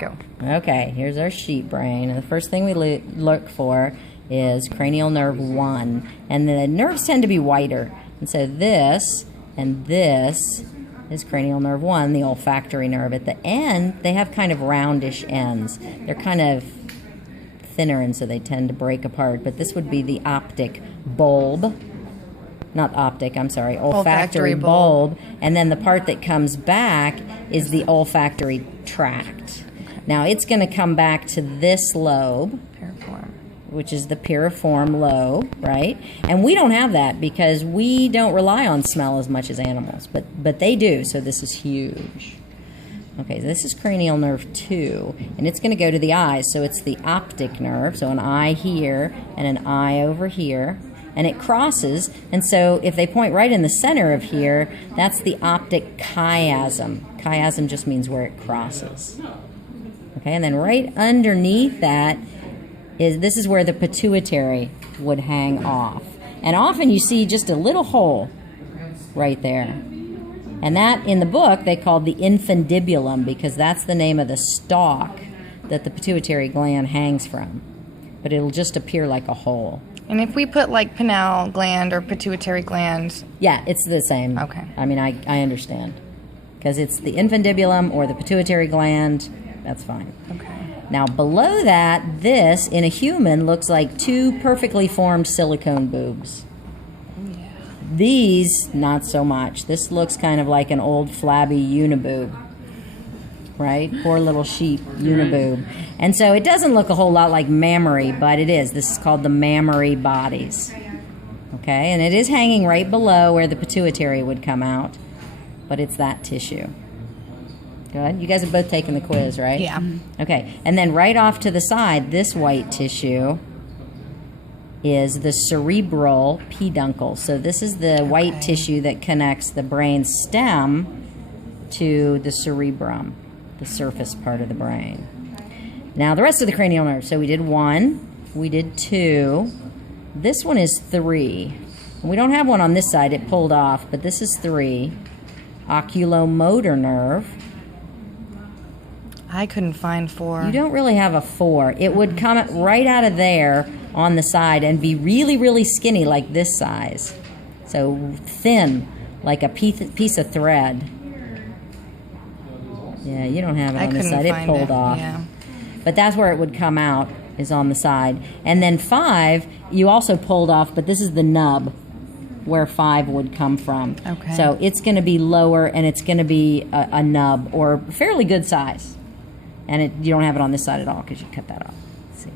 And go. Okay, here's our sheep brain. And the first thing we look for is cranial nerve 1. And the nerves tend to be whiter. And so this and this is cranial nerve 1, the olfactory nerve. At the end, they have kind of roundish ends. They're kind of thinner, and so they tend to break apart. But this would be the optic bulb. Not optic, I'm sorry, olfactory bulb. And then the part that comes back is the olfactory tract. Now it's going to come back to this lobe, Piriform. which is the piriform lobe, right? And we don't have that because we don't rely on smell as much as animals, but they do, so this is huge. Okay, so this is cranial nerve 2, and it's going to go to the eyes, so it's the optic nerve, so an eye here and an eye over here, and it crosses, and so if they point right in the center of here, that's the optic chiasm. Chiasm just means where it crosses. Okay, and then right underneath that this is where the pituitary would hang off. And often you see just a little hole right there. And that, in the book, they called the infundibulum because that's the name of the stalk that the pituitary gland hangs from. But it'll just appear like a hole. And if we put like pineal gland or pituitary gland... Yeah, it's the same. Okay. I mean, I understand. Because it's the infundibulum or the pituitary gland, that's fine. Okay. Now, below that, this, in a human, looks like 2 perfectly formed silicone boobs. Yeah. These, not so much. This looks kind of like an old flabby uniboob. Right? Poor little sheep uniboob. And so it doesn't look a whole lot like mammary, but it is. This is called the mammary bodies. Okay? And it is hanging right below where the pituitary would come out. But it's that tissue. Good. You guys have both taken the quiz, right? Yeah. Okay. And then right off to the side, this white tissue is the cerebral peduncle. So this is the white tissue that connects the brain stem to the cerebrum, the surface part of the brain. Now the rest of the cranial nerves. So we did 1, we did 2. This one is 3. And we don't have one on this side, it pulled off, but this is 3. Oculomotor nerve. I couldn't find 4. You don't really have a 4. It would come right out of there on the side and be really, really skinny like this size. So thin, like a piece of thread. Yeah, you don't have it on this side. It pulled off. Yeah. But that's where it would come out, is on the side. And then 5, you also pulled off, but this is the nub where 5 would come from. Okay. So it's going to be lower, and it's going to be a nub, or fairly good size. And you don't have it on this side at all because you cut that off. Let's see.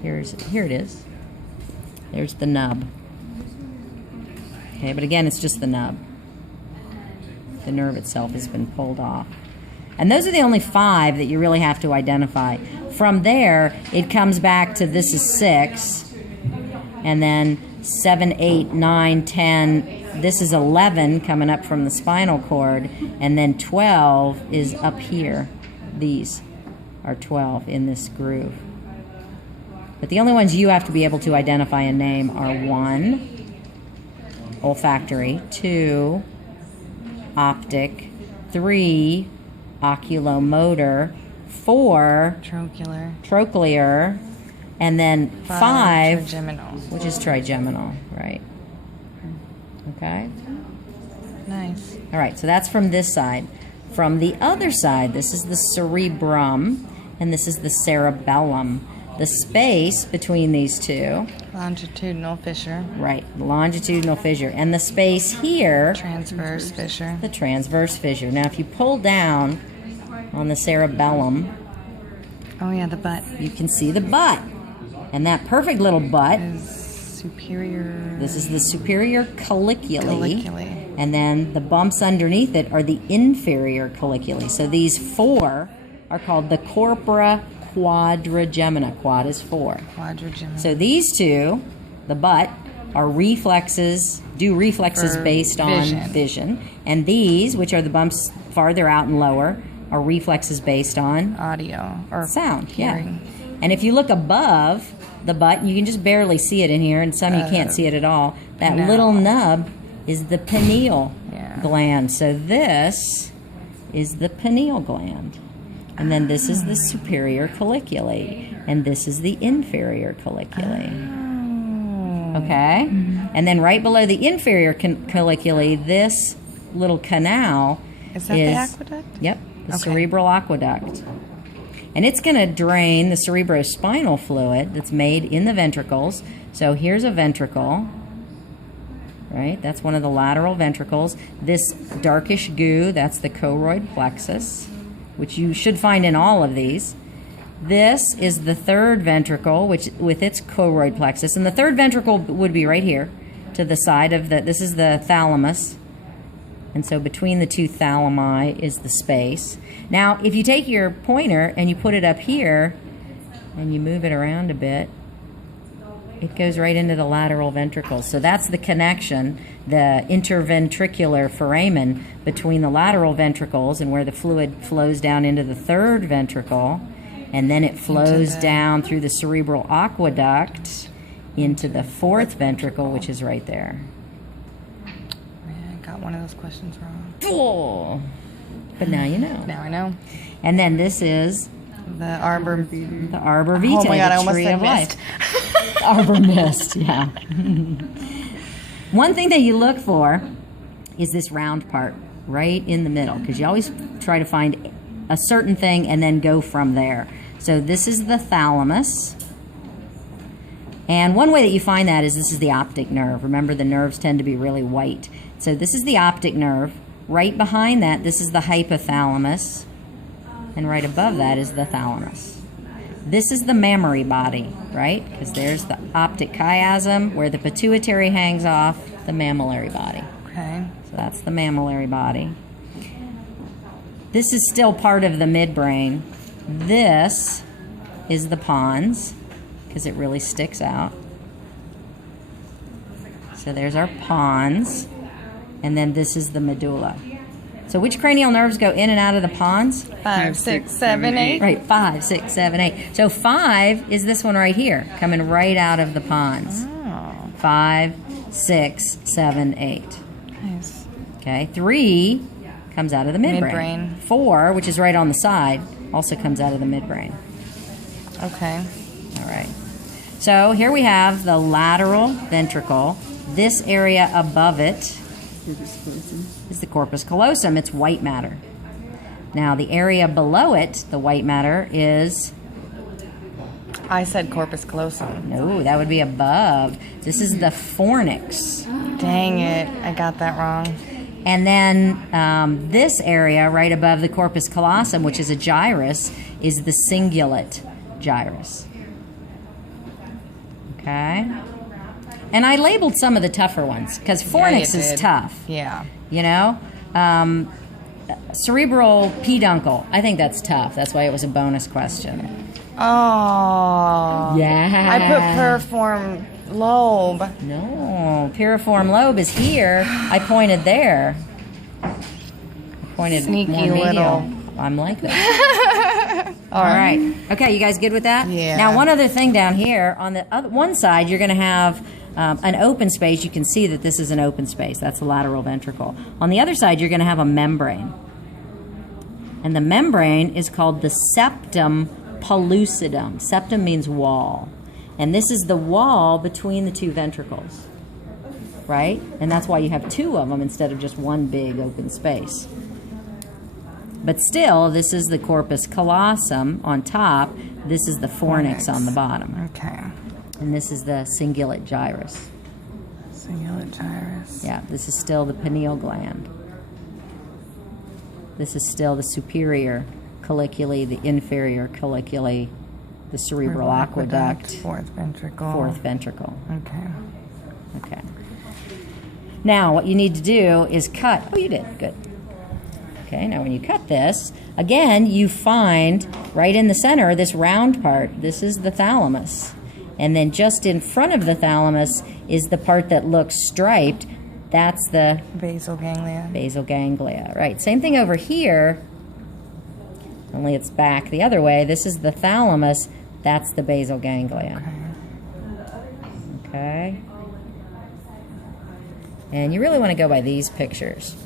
Here it is. There's the nub. Okay, but again, it's just the nub. The nerve itself has been pulled off. And those are the only 5 that you really have to identify. From there, it comes back to this is 6. And then 7, 8, 9, 10. This is 11 coming up from the spinal cord. And then 12 is up here. These are 12 in this groove. But the only ones you have to be able to identify and name are 1, olfactory, 2, optic, 3, oculomotor, 4, trochlear, and then 5, trigeminal. Which is trigeminal, right? Okay? Nice. All right, so that's from this side. From the other side, this is the cerebrum, and this is the cerebellum. The space between these two. Longitudinal fissure. Right, longitudinal fissure. And the space here. Transverse fissure. The transverse fissure. Now, if you pull down on the cerebellum. Oh, yeah, the butt. You can see the butt. And that perfect little butt. Is superior. This is the superior colliculi. Colliculi. And then the bumps underneath it are the inferior colliculi. So these 4 are called the corpora quadrigemina. Quad is 4. Quadrigemina. So these 2, the butt, are reflexes, based on vision. And these, which are the bumps farther out and lower, are reflexes based on audio or sound. Hearing. Yeah. And if you look above the butt, you can just barely see it in here, and some you can't see it at all. That little nub is the pineal gland. So this is the pineal gland. And then this is the superior colliculi. And this is the inferior colliculi. Okay? And then right below the inferior colliculi, this little canal Is that the aqueduct? Yep, the Okay. cerebral aqueduct. And it's going to drain the cerebrospinal fluid that's made in the ventricles. So here's a ventricle, right? That's one of the lateral ventricles. This darkish goo, that's the choroid plexus, which you should find in all of these. This is the third ventricle, which with its choroid plexus. And the third ventricle would be right here to the side of this is the thalamus. And so between the two thalami is the space. Now, if you take your pointer and you put it up here and you move it around a bit, it goes right into the lateral ventricles. So that's the connection, the interventricular foramen between the lateral ventricles and where the fluid flows down into the third ventricle, and then it flows down through the cerebral aqueduct into the fourth ventricle, which is right there. I got one of those questions wrong. Oh, but now you know. Now I know. And then this is The arbor. the arbor vitae, Oh my God, I the almost tree said of mist. life. Arbor mist, yeah. One thing that you look for is this round part right in the middle, because you always try to find a certain thing and then go from there. So this is the thalamus. And one way that you find that is this is the optic nerve. Remember, the nerves tend to be really white. So this is the optic nerve. Right behind that, this is the hypothalamus. And right above that is the thalamus. This is the mammary body, right? Because there's the optic chiasm where the pituitary hangs off the mammillary body. Okay. So that's the mammillary body. This is still part of the midbrain. This is the pons, because it really sticks out. So there's our pons. And then this is the medulla. So which cranial nerves go in and out of the pons? 5, 6, 7, 8. Right, 5, 6, 7, 8. So 5 is this one right here, coming right out of the pons. Oh, 5, 6, 7, 8. nice. Okay, 3 comes out of the midbrain. Midbrain. 4, which is right on the side, also comes out of the midbrain. Okay. All right. So here we have the lateral ventricle. This area above it is the corpus callosum. It's white matter. Now the area below it, the white matter, is... I said corpus callosum. No, that would be above. This is the fornix. Dang it. I got that wrong. And then this area right above the corpus callosum, which is a gyrus, is the cingulate gyrus. Okay? And I labeled some of the tougher ones because fornix you is did. tough. Yeah. You know? Cerebral peduncle. I think that's tough. That's why it was a bonus question. Oh. Yeah. I put piriform lobe. No. Piriform lobe is here. I pointed there. I pointed Sneaky more medial. little. I'm like that. All right. Okay, you guys good with that? Yeah. Now, one other thing down here, on the other, one side, you're going to have an open space. You can see that this is an open space. That's the lateral ventricle. On the other side, you're going to have a membrane. And the membrane is called the septum pellucidum. Septum means wall. And this is the wall between the two ventricles. Right? And that's why you have two of them instead of just one big open space. But still, this is the corpus callosum on top. This is the fornix on the bottom. Okay. And this is the cingulate gyrus. Cingulate gyrus. Yeah, this is still the pineal gland. This is still the superior colliculi, the inferior colliculi, the cerebral aqueduct, Fourth ventricle. fourth ventricle. Okay. Okay. Now, what you need to do is cut. Oh, you did. Good. Okay, now when you cut this, again, you find right in the center this round part. This is the thalamus. And then just in front of the thalamus is the part that looks striped. That's the Basal ganglia. basal ganglia. Right, same thing over here, only it's back the other way. This is the thalamus. That's the basal ganglia. Okay. And you really want to go by these pictures.